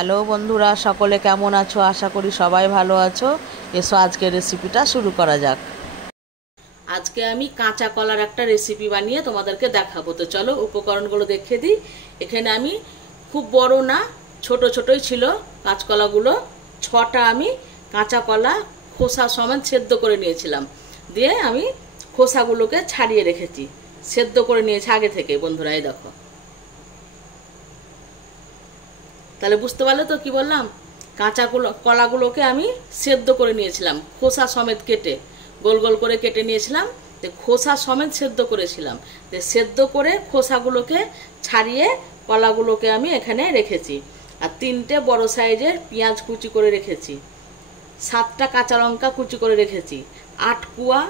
Hello বন্ধুরা, সকলে কেমন আছো? আশা করি সবাই ভালো আছো। এসো আজকের রেসিপিটা শুরু করা যাক। আজকে আমি কাঁচা কলার একটা রেসিপি বানিয়ে তোমাদেরকে দেখাবো। তো চলো উপকরণগুলো দেখিয়ে দিই। এখানে আমি খুব বড় না, ছোট ছোটই ছিল কাঁচকলাগুলো। 6টা আমি কাঁচা কলা খোসা সমেত সেদ্ধ করে নিয়েছিলাম। দিয়ে আমি খোসাগুলোকে ছাড়িয়ে রেখেছি, সেদ্ধ করে নিয়েছি আগে থেকে। বন্ধুরা এই দেখো, তাহলে বুঝতে পারলে তো কি বললাম। কাঁচা কলাগুলোকে আমি সেদ্ধ করে নিয়েছিলাম, খোসা সমেত কেটে গোল গোল করে কেটে নিয়েছিলাম। খোসা সমেত সেদ্ধ করেছিলাম। সেদ্ধ করে খোসাগুলোকে ছাড়িয়ে কলাগুলোকে আমি এখানে রেখেছি। আর 3টে বড় সাইজের পেঁয়াজ কুচি করে রেখেছি, 7টা কাঁচা লঙ্কা কুচি করে রেখেছি, 8 কুয়া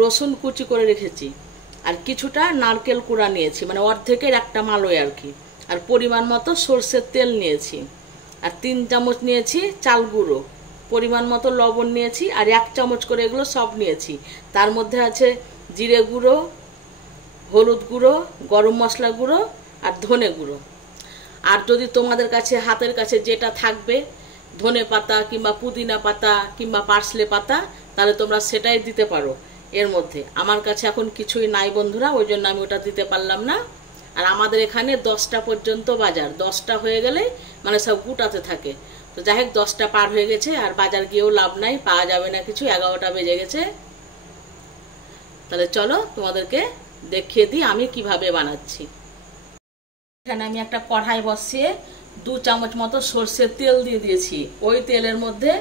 রসুন কুচি করে রেখেছি, আর কিছুটা নারকেল কুড়া নিয়েছি, মানে অর্ধেকের একটা মালয় আর কি। আর পরিমাণ মতো সর্ষের তেল নিয়েছি, আর 3 চামচ নিয়েছি চাল গুঁড়ো, পরিমাণ মতো লবণ নিয়েছি, আর 1 চামচ করে এগুলো সব নিয়েছি। তার মধ্যে আছে জিরে গুঁড়ো, হলুদ গুঁড়ো, গরম মশলা গুঁড়ো, আর ধনে গুঁড়ো। আর যদি তোমাদের কাছে হাতের কাছে যেটা থাকবে, ধনে পাতা কিংবা পুদিনা পাতা কিংবা পার্সলে পাতা, তাহলে তোমরা সেটাই দিতে পারো এর মধ্যে। আমার কাছে এখন কিছুই নাই বন্ধুরা, ওই জন্য আমি ওটা দিতে পারলাম না। আর আমাদের এখানে 10টা পর্যন্ত বাজার, 10টা হয়ে গেলে মানে সব গুটাতে থাকে। তো যাই হোক, 10টা পার হয়ে গেছে, আর বাজার গিয়েও লাভ নাই, পাওয়া যাবে না কিছু, 11টা বেজে গেছে। তাহলে চলো তোমাদেরকে দেখিয়ে দিই আমি কিভাবে বানাচ্ছি। এখানে আমি একটা কড়াই বসিয়ে 2 চামচ মতো সর্ষের তেল দিয়ে দিয়েছি। ওই তেলের মধ্যে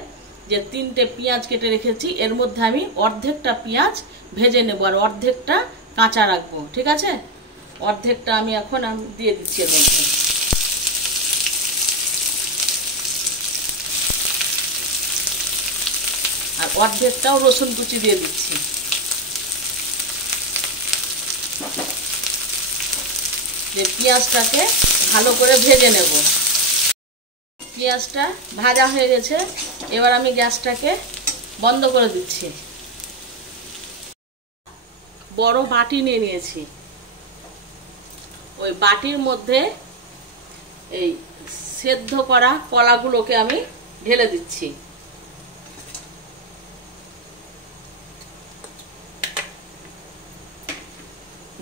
যে 3টে পেঁয়াজ কেটে রেখেছি, এর মধ্যে আমি অর্ধেকটা পেঁয়াজ ভেজে নেব, আর অর্ধেকটা কাঁচা রাখবো, ঠিক আছে? অর্ধেকটা আমি এখন দিয়ে দিচ্ছি এর মধ্যে। আর অর্ধেকটাও রসুন কুচি দিয়ে দিচ্ছি। যে পেঁয়াজটাকে ভালো করে ভেজে নেব। পেঁয়াজটা ভাজা হয়ে গেছে, এবার আমি গ্যাসটাকে বন্ধ করে দিচ্ছি। বড় বাটি নিয়ে নিয়েছি, ওই বাটির মধ্যে এই সেদ্ধ করা কলাগুলোকে আমি ঢেলে দিচ্ছি।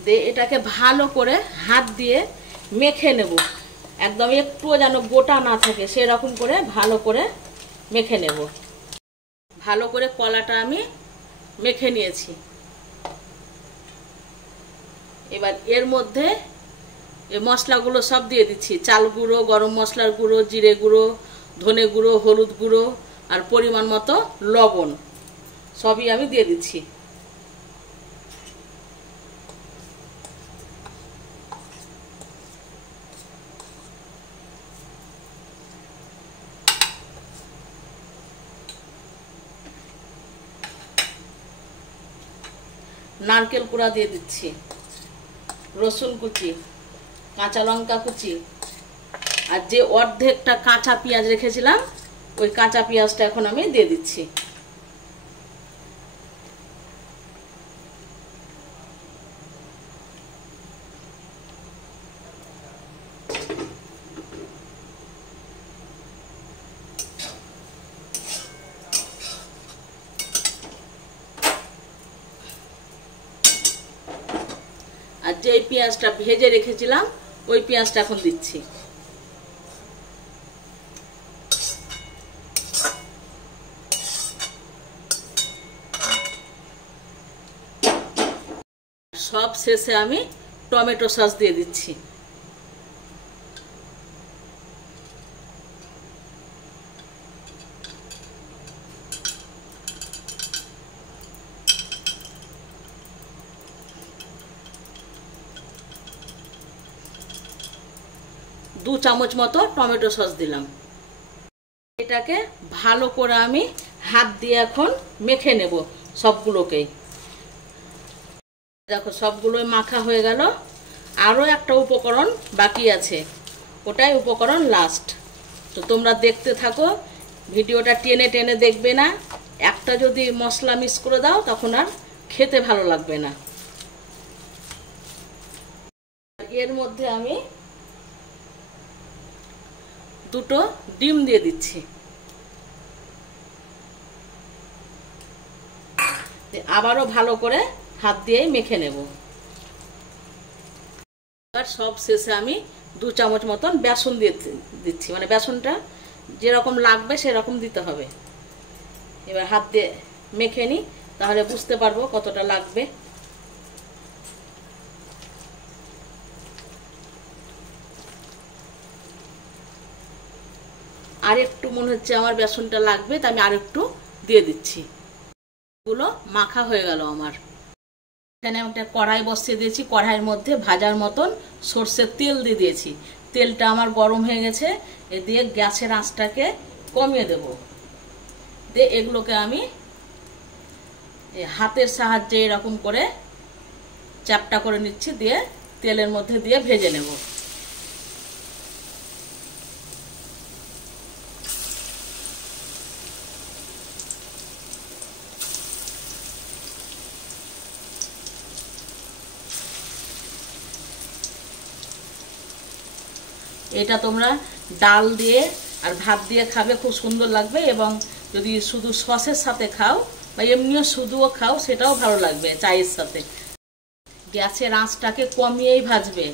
দিয়ে এটাকে ভালো করে হাত দিয়ে মেখে নেব, একদম একটুও যেন গোটা না থাকে সেরকম করে ভালো করে মেখে নেব। ভালো করে কলাটা আমি মেখে নিয়েছি। এবার এর মধ্যে এই মশলাগুলো সব দিয়ে দিচ্ছি। চাল গুঁড়ো, গরম মশলার গুঁড়ো, জিরে গুঁড়ো, ধনে গুঁড়ো, হলুদ গুঁড়ো, আর পরিমাণ মতো লবণ সবই আমি দিয়ে দিচ্ছি। নারকেল কুড়া দিয়ে দিচ্ছি, রসুন কুচি, কাঁচা লঙ্কা কুচি, আর যে অর্ধেকটা কাঁচা পেঁয়াজ রেখেছিলাম ওই কাঁচা পেঁয়াজটা এখন আমি দিয়ে দিচ্ছি। আর যে পেঁয়াজটা ভেজে রেখেছিলাম ওই পেঁয়াজটা এখন দিচ্ছি। সব শেষে আমি টমেটো সস দিয়ে দিচ্ছি। দু চামচ মতো টমেটো সস দিলাম। এটাকে ভালো করে আমি হাত দিয়ে এখন মেখে নেব সবগুলোকেই। দেখো সবগুলোই মাখা হয়ে গেল। আরও একটা উপকরণ বাকি আছে, ওটাই উপকরণ লাস্ট। তো তোমরা দেখতে থাকো, ভিডিওটা টেনে টেনে দেখবে না। একটা যদি মশলা মিস করে দাও তখন আর খেতে ভালো লাগবে না। এর মধ্যে আমি দুটো ডিম দিয়ে দিচ্ছি। আবারও ভালো করে হাত দিয়েই মেখে নেব। এবার সব শেষে আমি 2 চামচ মতন বেসন দিয়ে দিচ্ছি, মানে বেসনটা যেরকম লাগবে সেরকম দিতে হবে। এবার হাত দিয়ে মেখে নিই, তাহলে বুঝতে পারবো কতটা লাগবে। আর একটু মনে হচ্ছে আমার বেসনটা লাগবে, তাই আমি আর একটু দিয়ে দিচ্ছি। এগুলো মাখা হয়ে গেল আমার। এখানে একটা কড়াই বসিয়ে দিয়েছি, কড়াইয়ের মধ্যে ভাজার মতন সরষের তেল দিয়ে দিয়েছি। তেলটা আমার গরম হয়ে গেছে, এ দিয়ে গ্যাসের আঁচটাকে কমিয়ে দেব। দিয়ে এগুলোকে আমি হাতের সাহায্যে এরকম করে চ্যাপটা করে নিচ্ছি, দিয়ে তেলের মধ্যে দিয়ে ভেজে নেব। এটা তোমরা ডাল দিয়ে আর ভাত দিয়ে খাবে, খুব সুন্দর লাগবে। এবং যদি শুধু সসের সাথে খাও বা এমনিও শুধুও খাও, সেটাও ভালো লাগবে চায়ের সাথে। গ্যাসের আঁচটাকে কমিয়েই ভাজবে।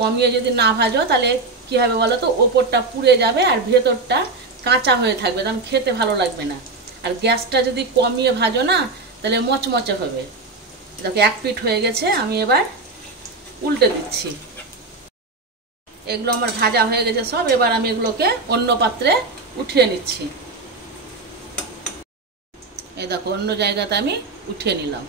কমিয়ে যদি না ভাজো তাহলে কী হবে বলো তো, ওপরটা পুড়ে যাবে আর ভেতরটা কাঁচা হয়ে থাকবে, তখন খেতে ভালো লাগবে না। আর গ্যাসটা যদি কমিয়ে ভাজো না, তাহলে মচমচে হবে। দেখো এক পিঠ হয়ে গেছে, আমি এবার উল্টে দিচ্ছি। এগুলো আমার ভাজা হয়ে গেছে সব। এবার আমি এগুলোকে অন্য পাত্রে উঠিয়ে নিচ্ছি। এই দেখো অন্য জায়গাতে আমি উঠিয়ে নিলাম।